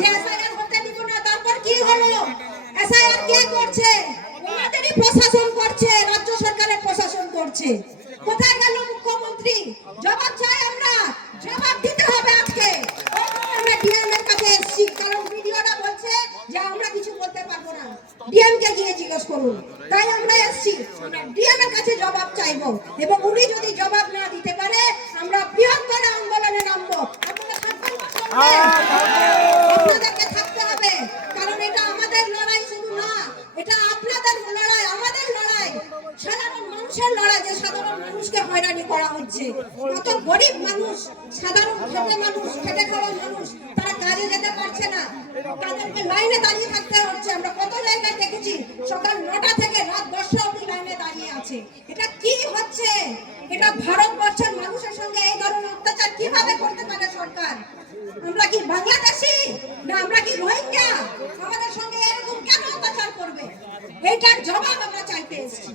যে এসআইআর হতে দিব না, তারপর কি হলো? এসআইআর কে করছে? ওনাদেরই প্রশাসন করছে, রাজ্য সরকারের প্রশাসন করছে। কোথায় গেল মুখ্যমন্ত্রী? জবাব চাই আমরা, জবাব দিতে হবে আজকে। আমরা ডিএম এর কাছে এসেছি, কারণ ভিডিওটা বলছে যে আমরা কিছু বলতে পারবো না, ডিএম কে গিয়ে জিজ্ঞেস করুন। তাই আমরা এসেছি, আমরা ডিএম এর কাছে জবাব চাইবো, এবং উনি যদি জবাব না দিতে পারে আমরা বৃহত্তর আন্দোলনে নামবো। আপনারা থাকবেন না? আপনাদেরকে থাকতে হবে, কারণ এটা আমাদের লড়াই শুধু না, এটা আপনাদের লড়াই, আমাদের লড়াই, সাধারণ মানুষের লড়াই। যে সাধারণ মানুষকে হয়রানি করা হচ্ছে, কত গরিব মানুষ, সাধারণ মানুষ, খেটে খাওয়া মানুষ, তারা কাজে যেতে পারছে না, তাদেরকে লাইনে দাঁড়িয়ে থাকতে হচ্ছে। আমরা কত জায়গায় দেখেছি সকাল 9টা থেকে রাত 10টা অবধি লাইনে দাঁড়িয়ে আছে। এটা কি হচ্ছে? এটা ভারতবর্ষের মানুষের সঙ্গে এই ধরনের অত্যাচার কিভাবে করতে পারে সরকার? আমরা কি বাংলাদেশি না আমরা কি রোহিঙ্গা? আমাদের সঙ্গে এরকম কেন অত্যাচার করবে? এইটার জবাব আমরা চাইতে এসেছি।